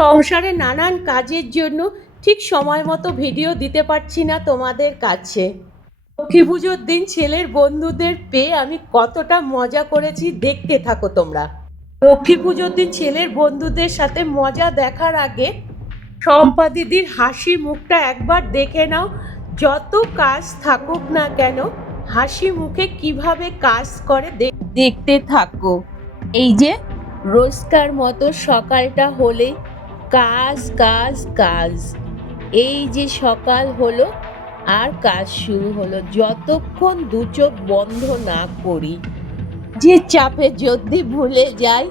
সংসারে নানান কাজের জন্য ঠিক সময় মতো ভিডিও দিতে পারছি না তোমাদের কাছে। লক্ষ্মী পুজোর দিন ছেলের বন্ধুদের পেয়ে আমি কতটা মজা করেছি, দেখতে থাকো তোমরা। লক্ষ্মী পুজোর দিন ছেলের বন্ধুদের সাথে মজা দেখার আগে শম্পা দিদির হাসি মুখটা একবার দেখে নাও। যত কাজ থাকুক না কেন, হাসি মুখে কীভাবে কাজ করে দেখ- দেখতে থাকো। এই যে, রোজকার মতো সকালটা হলে কাজ কাজ কাজ। এই যে সকাল হলো, আর কাজ শুরু হলো। যতক্ষণ দু চোখ বন্ধ না করি, যে চাপে যদি ভুলে যাই,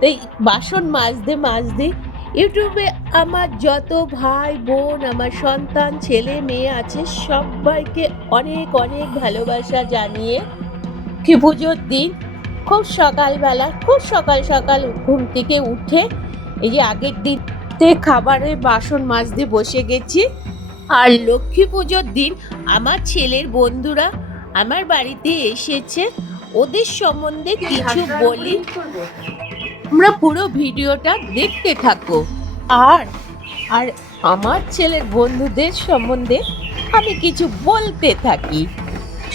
তাই বাসন মাজতে মাজতে ইউটিউবে আমার যত ভাই, বোন, আমার সন্তান, ছেলে, মেয়ে আছে, সবাইকে অনেক অনেক ভালোবাসা জানিয়ে লক্ষ্মী পুজোর দিন খুব সকালবেলা, খুব সকাল সকাল ঘুম থেকে উঠে, এই যে আগের দিনতে খাবারের বাসন মাজতে বসে গেছি। আর লক্ষ্মী পুজোর দিন আমার ছেলের বন্ধুরা আমার বাড়িতে এসেছে। ওদের সম্বন্ধে কিছু বলি। আমরা পুরো ভিডিওটা দেখতে থাকো। আর আর আমার ছেলের বন্ধুদের সম্বন্ধে আমি কিছু বলতে থাকি।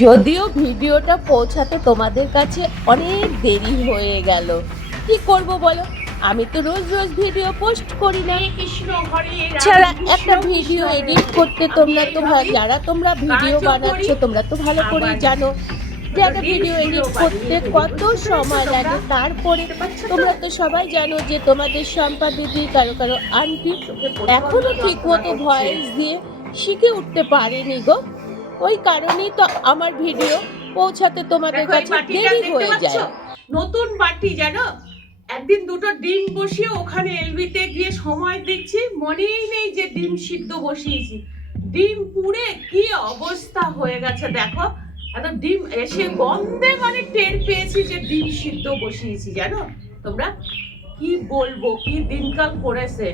যদিও ভিডিওটা পৌঁছাতে তোমাদের কাছে অনেক দেরি হয়ে গেল। কি করব বলো? আমি তো রোজ রোজ ভিডিও পোস্ট করি না। ছাড়া একটা ভিডিও এডিট করতে তোমরা তো যারা তোমরা ভিডিও বানাচ্ছ তোমরা তো ভালো করে জানো। যে একটা ভিডিও এডিট করতে কত সময় লাগে তারপরে তোমরা তো সবাই জানো যে তোমাদের শম্পা দিদি কারও কারও আন্টি এখনও ঠিক মতো ভয়েস দিয়ে শিখে উঠতে পারেনি গো। ওই কারণেই তো আমার ভিডিও পৌঁছাতে তোমাদের কাছে দেরি হয়ে যায়। নতুন বাটি জানো? একদিন দুটো ডিম বসিয়ে ওখানে এলবিতে গিয়ে সময় দেখছি, মনেই নেই যে ডিম সিদ্ধ বসিয়েছি। ডিম পুড়ে কি অবস্থা হয়ে গেছে দেখো। এত ডিম এসে গন্ধে মানে টের পেয়েছি যে ডিম সিদ্ধ বসিয়েছি, জানো? তোমরা কি বলব, কি দিনকাল করেছে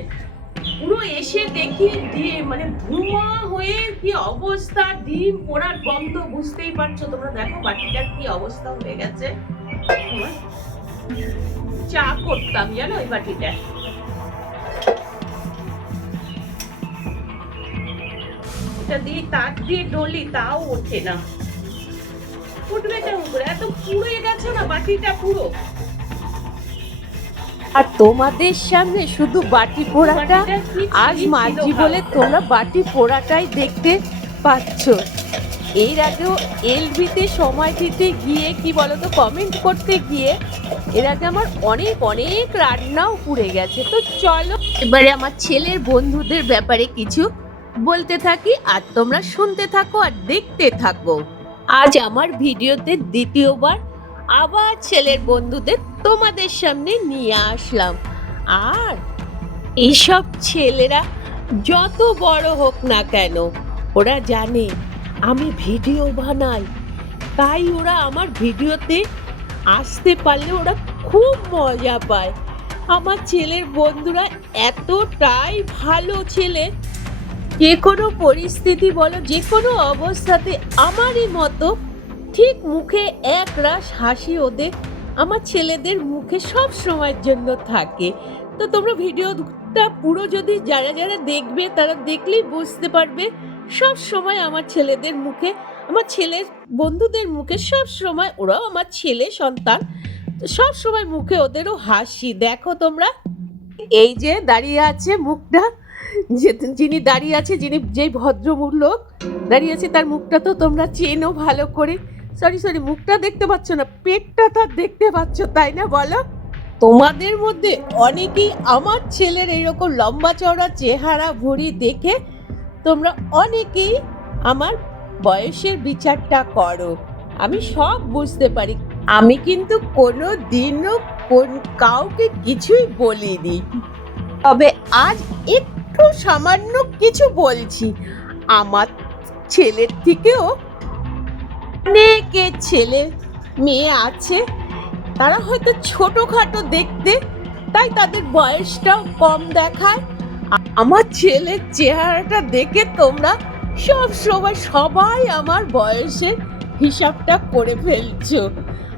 পুরো এসে দেখি দিয়ে মানে ধোঁয়া হয়ে কি অবস্থা, ডিম পোড়ার গন্ধ বুঝতেই পারছ তোমরা। দেখো বাটিটার কি অবস্থা হয়ে গেছে। চা করতাম জানো ওই বাটিটা এটা দিয়ে তার দিয়ে ডলি তাও ওঠে না। কেমন করে? এত পুড়ে গেছে না বাটিটা পুরো? আর তোমাদের সামনে শুধু বাটি পোড়াটা? আজ মাঝি বলে তোমরা বাটি পোড়াটাই দেখতে পাচ্ছ। এর আগেও এলবিতে সময় দিতে গিয়ে কি বলতো কমেন্ট করতে গিয়ে এর আগে আমার অনেক অনেক রান্নাও পুড়ে গেছে। তো চলো, এবারে আমার ছেলের বন্ধুদের ব্যাপারে কিছু বলতে থাকি, আর তোমরা শুনতে থাকো আর দেখতে থাকো। আজ আমার ভিডিওতে দ্বিতীয়বার আবার ছেলের বন্ধুদের তোমাদের সামনে নিয়ে আসলাম। আর এইসব ছেলেরা যত বড় হোক না কেন, ওরা জানে আমি ভিডিও বানাই। তাই ওরা আমার ভিডিওতে আসতে পারলে ওরা খুব মজা পায়। আমার ছেলের বন্ধুরা এতটাই ভালো ছেলে। যে কোনো পরিস্থিতি বলো, যে কোনো অবস্থাতে আমারই মতো ঠিক মুখে এক রাস হাসি ওদের, আমার ছেলেদের মুখে সব সময়ের জন্য থাকে। তো তোমরা ভিডিওটা পুরো যদি যারা যারা দেখবে, তারা দেখলেই বুঝতে পারবে সব সময় আমার ছেলেদের মুখে, আমার ছেলের বন্ধুদের মুখে, সব সময় ওরাও আমার ছেলে, সন্তান, সব সময় মুখে ওদেরও হাসি। দেখো তোমরা, এই যে দাঁড়িয়ে আছে মুখটা যিনি দাঁড়িয়ে আছে, যিনি যেই ভদ্রমূল্যক দাঁড়িয়ে আছে তার মুখটা তো তোমরা চেনো ভালো করে। সরি সরি মুখটা দেখতে পাচ্ছ না, পেটটা তার দেখতে পাচ্ছ, তাই না বলো? তোমাদের মধ্যে অনেকেই আমার ছেলের এরকম লম্বা চওড়া চেহারা ভুঁড়ি দেখে তোমরা অনেকেই আমার বয়সের বিচারটা করো। আমি সব বুঝতে পারি। আমি কিন্তু কোনো দিনও কোন কাউকে কিছুই বলিনি। তবে আজ একটু সামান্য কিছু বলছি। আমার ছেলের থেকেও অনেকে ছেলে মেয়ে আছে। তারা হয়তো ছোটোখাটো দেখতে, তাই তাদের বয়সটাও কম দেখায়। আমার ছেলের চেহারাটা দেখে তোমরা সব সময় সবাই আমার বয়সের হিসাবটা করে ফেলছো।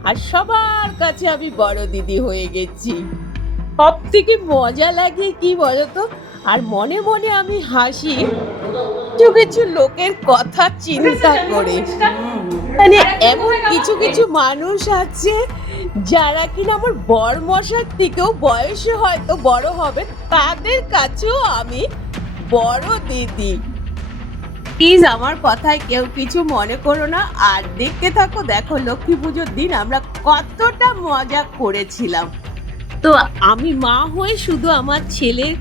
আর সবার কাছে আমি বড় দিদি হয়ে গেছি। সব থেকে মজা লাগে কি বলতো? আর মনে মনে আমি হাসি, কিছু কিছু লোকের কথা চিন্তা করে। মানে এমন কিছু কিছু মানুষ আছে যারা কিনা আমার বর মশার থেকেও বয়সে হয়তো বড় হবে তাদের কাছেও আমি বড় দিদি। প্লিজ আমার কথায় কেউ কিছু মনে করো না। আর দেখতে থাকো, দেখো লক্ষ্মী পুজোর দিন আমরা কতটা মজা করেছিলাম। তো আমি মা হয়ে শুধু আমার ছেলের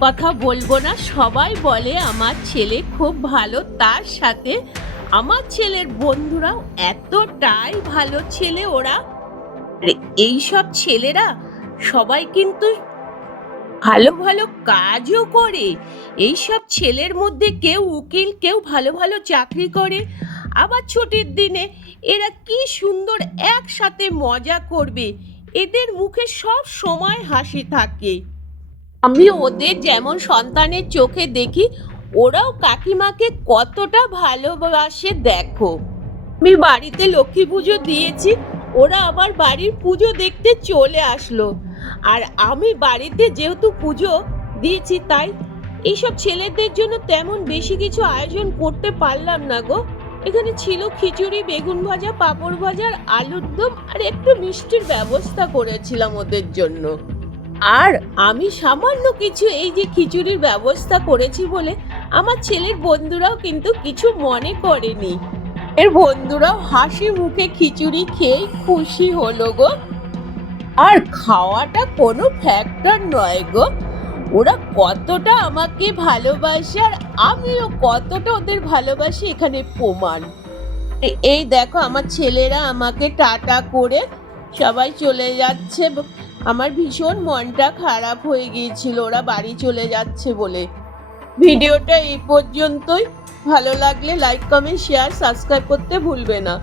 কথা বলব না, সবাই বলে আমার ছেলে খুব ভালো। তার সাথে আমার ছেলের বন্ধুরাও এতটাই ভালো ছেলে ওরা। আরে, এইসব ছেলেরা সবাই কিন্তু ভালো ভালো কাজও করে। এইসব ছেলের মধ্যে কেউ উকিল, কেউ ভালো ভালো চাকরি করে। আবার ছুটির দিনে এরা কি সুন্দর একসাথে মজা করবে। এদের মুখে সব সময় হাসি থাকে। আমি ওদের যেমন সন্তানের চোখে দেখি, ওরাও কাকিমাকে কতটা ভালোবাসে দেখো। আমি বাড়িতে লক্ষ্মী পুজো দিয়েছি ওরা আমার বাড়ির পুজো দেখতে চলে আসলো। আর আমি বাড়িতে যেহেতু পুজো দিয়েছি, তাই এইসব ছেলেদের জন্য তেমন বেশি কিছু আয়োজন করতে পারলাম না গো। এখানে ছিল খিচুড়ি, বেগুন ভাজা, পাঁপড় ভাজার আলুর দম, আর একটু মিষ্টির ব্যবস্থা করেছিলাম ওদের জন্য। আর আমি সামান্য কিছু এই যে খিচুড়ির ব্যবস্থা করেছি বলে আমার ছেলের বন্ধুরাও কিন্তু কিছু মনে করেনি। এর বন্ধুরা হাসি মুখে খিচুড়ি খেয়ে খুশি হলো গো। আর খাওয়াটা কোনো ফ্যাক্টর নয় গো। ওরা কতটা আমাকে ভালোবাসে আর আমিও কতটা ওদের ভালোবাসি এখানে প্রমাণ। এই দেখো আমার ছেলেরা আমাকে টাটা করে সবাই চলে যাচ্ছে। আমার ভীষণ মনটা খারাপ হয়ে গিয়েছিল, ওরা বাড়ি চলে যাচ্ছে বলে। ভিডিওটা এই পর্যন্তই। ভালো লাগলে লাইক কমেন্ট শেয়ার সাবস্ক্রাইব করতে ভুলবে না।